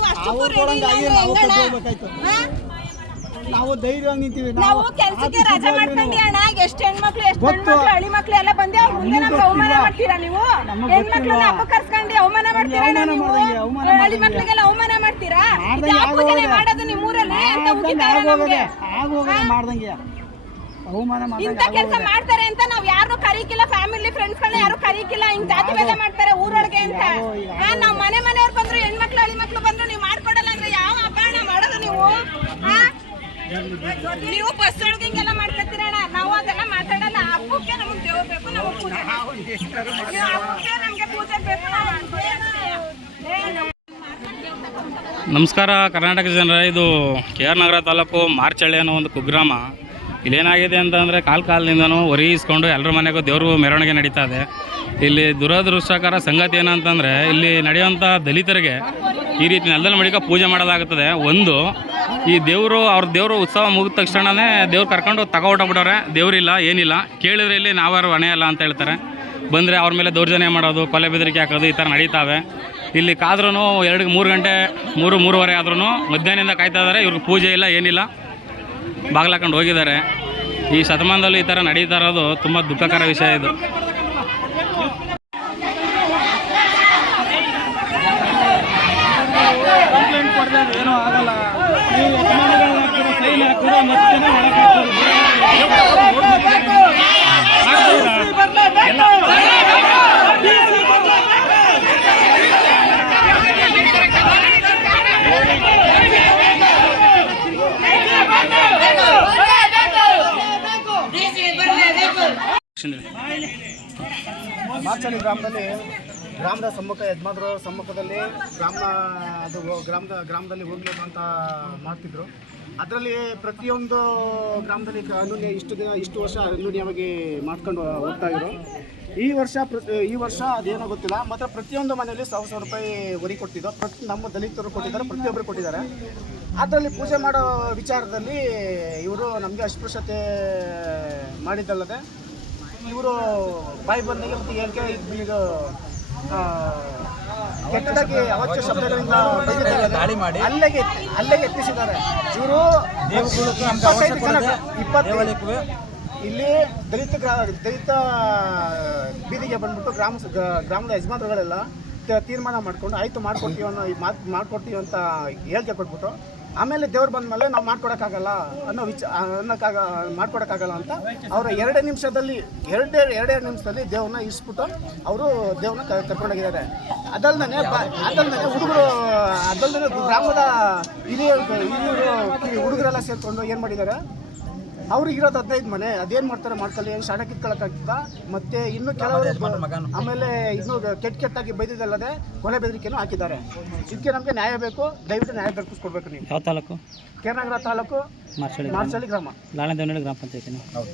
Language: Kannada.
ನೀವು ಅಷ್ಟಕ್ಕೂ ರೆಡಿ ಇಲ್ಲ ಅಂದ್ರೆ ಹೆಂಗಣ್ಣ? ನಾವು ಧೈರ್ಯವಾಗಿ ನಿಂತೀವಿ. ನಾವು ಕೆಲಸಕ್ಕೆ ರಜೆ ಮಾಡ್ಕೊಂಡಿ ಅಣ್ಣ. ಎಷ್ಟು ಹೆಣ್ಮಕ್ಳು ಎಷ್ಟು ಹೆಣ್ಮಕ್ಳು ಹಳ್ಳಿ ಮಕ್ಳು ಎಲ್ಲ ಬಂದೆ ಅವ್ರ ಮುಂದೆ ನಮ್ಗೆ ಅವಮಾನ ಮಾಡ್ತೀರಾ ನೀವು? ಹೆಣ್ಮಕ್ಳನ್ನ ಹಬ್ಬ ಕರ್ಸ್ಕೊಂಡು ಅವಮಾನ ಮಾಡ್ತೀರಾ ನೀವು? ಹಳ್ಳಿ ಮಕ್ಳಿಗೆಲ್ಲ ಅವಮಾನ ಮಾಡ್ತೀರಾ? ಪೂಜೆ ಮಾಡೋದು ನಿಮ್ಮ ಊರಲ್ಲಿ ಅಂತ ಉಗಿತಾರೆ ನಮ್ಗೆ. ಮಾಡ್ದಂಗೆ ಅವಮಾನ ಇಂತ ಕೆಲಸ ಮಾಡ್ತಾರೆ ಅಂತ ನಾವ್ ಯಾರು ಕರೀಕಿಲ್ಲ. ಫ್ಯಾಮಿಲಿ ಫ್ರೆಂಡ್ಸ್ ಗಳನ್ನ ಯಾರು ಕರೀಕಿಲ್ಲ. ಹಿಂಗ್ ಜಾತಿ ಭೇದ ಮಾಡ್ತಾರೆ ಊರೊಳಗೆ ಅಂತ. ನಾವ್ ಮನೆಯವ್ರು ಬಂದ್ರು ಹೆಣ್ಮಕ್ಳು ಹಳ್ಳಿ ಮಕ್ಳು ಬಂದ್ರು ನೀವು ಮಾಡ್ಕೊಡಲ್ಲ ಅಂದ್ರೆ ಯಾವ ಹಬ್ಬ ಮಾಡೋದು ನೀವು? ನೀವು ಬಸ್ ಒಳಗೆ ಹಿಂಗೆಲ್ಲ ಮಾಡ್ಕೊತೀರಣ್ಣ. ನಾವು ಅದೆಲ್ಲ ಮಾತಾಡಲ್ಲ. ಹಬ್ಬಕ್ಕೆ ನಮಗೆ ದೇವ್ರು ಬೇಕು, ನಮಗೆ ಪೂಜೆ ಹಬ್ಬಕ್ಕೆ ನಮಗೆ ಪೂಜೆ ಬೇಕು. ನಮಸ್ಕಾರ ಕರ್ನಾಟಕ ಜನರ. ಇದು KR ನಗರ ತಾಲೂಕು ಮಾರ್ಚಳ್ಳಿ ಅನ್ನೋ ಒಂದು ಕುಗ್ರಾಮ. ಇಲ್ಲೇನಾಗಿದೆ ಅಂತಂದರೆ ಕಾಲದಿಂದನೂ ಒರಿಯಿಸ್ಕೊಂಡು ಎಲ್ಲರ ಮನೆಗೂ ದೇವರು ಮೆರವಣಿಗೆ ನಡೀತಾ ಇದೆ. ಇಲ್ಲಿ ದುರದೃಷ್ಟಕರ ಸಂಗತಿ ಏನಂತಂದರೆ ಇಲ್ಲಿ ನಡೆಯುವಂಥ ದಲಿತರಿಗೆ ಈ ರೀತಿ ನೆಲದಲ್ಲಿ ಮಡಿಕ ಪೂಜೆ ಮಾಡೋದಾಗುತ್ತದೆ. ಒಂದು ಈ ಅವ್ರ ದೇವರು ಉತ್ಸವ ಮುಗಿದ ತಕ್ಷಣವೇ ದೇವ್ರು ಕರ್ಕೊಂಡು ತಗೊಬಿಟ್ಟವ್ರೆ. ದೇವರಿಲ್ಲ ಏನಿಲ್ಲ, ಕೇಳಿದ್ರೆ ಇಲ್ಲಿ ನಾವ್ಯಾರು ಹೊಣೆಯಲ್ಲ ಅಂತ ಹೇಳ್ತಾರೆ. ಬಂದರೆ ಅವ್ರ ಮೇಲೆ ದೌರ್ಜನ್ಯ ಮಾಡೋದು, ಕೊಲೆ ಬೆದರಿಕೆ ಹಾಕೋದು ಈ ಥರ ನಡೀತಾವೆ. ಇಲ್ಲಿ ಕಾದ್ರೂ 2-3 ಗಂಟೆ 3-3:30 ಆದ್ರೂ ಮಧ್ಯಾಹ್ನದಿಂದ ಕಾಯ್ತಾ ಇದ್ದಾರೆ. ಇವ್ರಿಗೆ ಪೂಜೆ ಇಲ್ಲ ಏನಿಲ್ಲ, ಬಾಗಿಲಾಕೊಂಡು ಹೋಗಿದ್ದಾರೆ. ಈ ಶತಮಾನದಲ್ಲಿ ಈ ಥರ ನಡೀತಾ ಇರೋದು ತುಂಬ ದುಃಖಕರ ವಿಷಯ ಇದು. ಏನೂ ಆಗಲ್ಲ. ಮಾರ್ಚಳ್ಳಿ ಗ್ರಾಮದ ಸಮ್ಮುಖ ಯಜಮಾನರ ಸಮ್ಮುಖದಲ್ಲಿ ಗ್ರಾಮದಲ್ಲಿ ಹೋಗ್ಬೇಕು ಅಂತ ಮಾಡ್ತಿದ್ರು. ಅದರಲ್ಲಿ ಪ್ರತಿಯೊಂದು ಗ್ರಾಮದಲ್ಲಿ ಅನುನ್ಯ ಇಷ್ಟು ವರ್ಷ ಅನುನ್ಯವಾಗಿ ಮಾಡ್ಕೊಂಡು ಹೋಗ್ತಾ ಇದ್ರು. ಈ ವರ್ಷ ಅದೇನೋ ಗೊತ್ತಿಲ್ಲ. ಮಾತ್ರ ಪ್ರತಿಯೊಂದು ಮನೆಯಲ್ಲಿ 1,000 ರೂಪಾಯಿ ಹೊರಿ ಕೊಟ್ಟಿದ್ದು. ನಮ್ಮ ದಲಿತರು ಕೊಟ್ಟಿದ್ದಾರೆ, ಪ್ರತಿಯೊಬ್ಬರು ಕೊಟ್ಟಿದ್ದಾರೆ. ಅದರಲ್ಲಿ ಪೂಜೆ ಮಾಡೋ ವಿಚಾರದಲ್ಲಿ ಇವರು ನಮಗೆ ಅಸ್ಪೃಶ್ಯತೆ ಮಾಡಿದ್ದಲ್ಲದೆ ಇವರು ಬಾಯಿ ಬಂದಾಗ ಮತ್ತು ಹೇಳಿಕೆ ಇದು ಕೆಟ್ಟದಾಗಿ ಅವಾಚ್ಯ ಶಬ್ದಗಳಿಂದ ಅಲ್ಲಿಗೆ ಎತ್ತಿಸಿದ್ದಾರೆ. ಇವರು 20 ಇಲ್ಲಿ ದಲಿತ ಬೀದಿಗೆ ಬಂದ್ಬಿಟ್ಟು ಗ್ರಾಮದ ಯಜಮಾನರುಗಳೆಲ್ಲ ತೀರ್ಮಾನ ಮಾಡ್ಕೊಂಡು ಆಯಿತು ಮಾಡ್ಕೊಡ್ತೀವಿ ಅಂತ ಹೇಳಿಕೆ ಕೊಟ್ಬಿಟ್ಟು ಆಮೇಲೆ ದೇವ್ರು ಬಂದ ಮೇಲೆ ನಾವು ಮಾಡ್ಕೊಡೋಕ್ಕಾಗಲ್ಲ ಮಾಡ್ಕೊಡೋಕ್ಕಾಗಲ್ಲ ಅಂತ ಅವರು 2 ನಿಮಿಷದಲ್ಲಿ ದೇವ್ರನ್ನ ಇಸ್ಬಿಟ್ಟು ಅವರು ದೇವ್ರನ್ನ ಕರ್ಕೊಂಡೋಗಿದ್ದಾರೆ. ಅದಲ್ಲದೆ ಗ್ರಾಮದ ಹಿರಿಯರು ಹುಡುಗರೆಲ್ಲ ಸೇರಿಕೊಂಡು ಏನು ಮಾಡಿದ್ದಾರೆ, ಅವ್ರಿಗೆ ಇರೋದು 15 ಮನೆ. ಅದೇನು ಮಾಡ್ತಾರೆ ಮಾಡ್ಕೊಳ್ಳಿ, ಏನು ಶಾಣ ಕಿತ್ಕೊಳ್ಳೋಕ್ಕಾಗ್ತದ. ಮತ್ತು ಇನ್ನು ಕೆಲವರು ಆಮೇಲೆ ಇನ್ನೂ ಕೆಟ್ಟಾಗಿ ಬೈದಿದ್ದಲ್ಲದೆ ಕೊಲೆ ಬೆದರಿಕೆನೂ ಹಾಕಿದ್ದಾರೆ. ಇದಕ್ಕೆ ನಮಗೆ ನ್ಯಾಯ ಬೇಕು. ದಯವಿಟ್ಟು ನ್ಯಾಯ ದೊರಕಿಸ್ಕೊಡ್ಬೇಕು. ನೀವು ಯಾವ ತಾಲೂಕು? KR ನಗರ ತಾಲೂಕು ಮಾರ್ಚಳ್ಳಿ ಗ್ರಾಮ, ಗ್ರಾಮ ಪಂಚಾಯತಿ. ಹೌದು.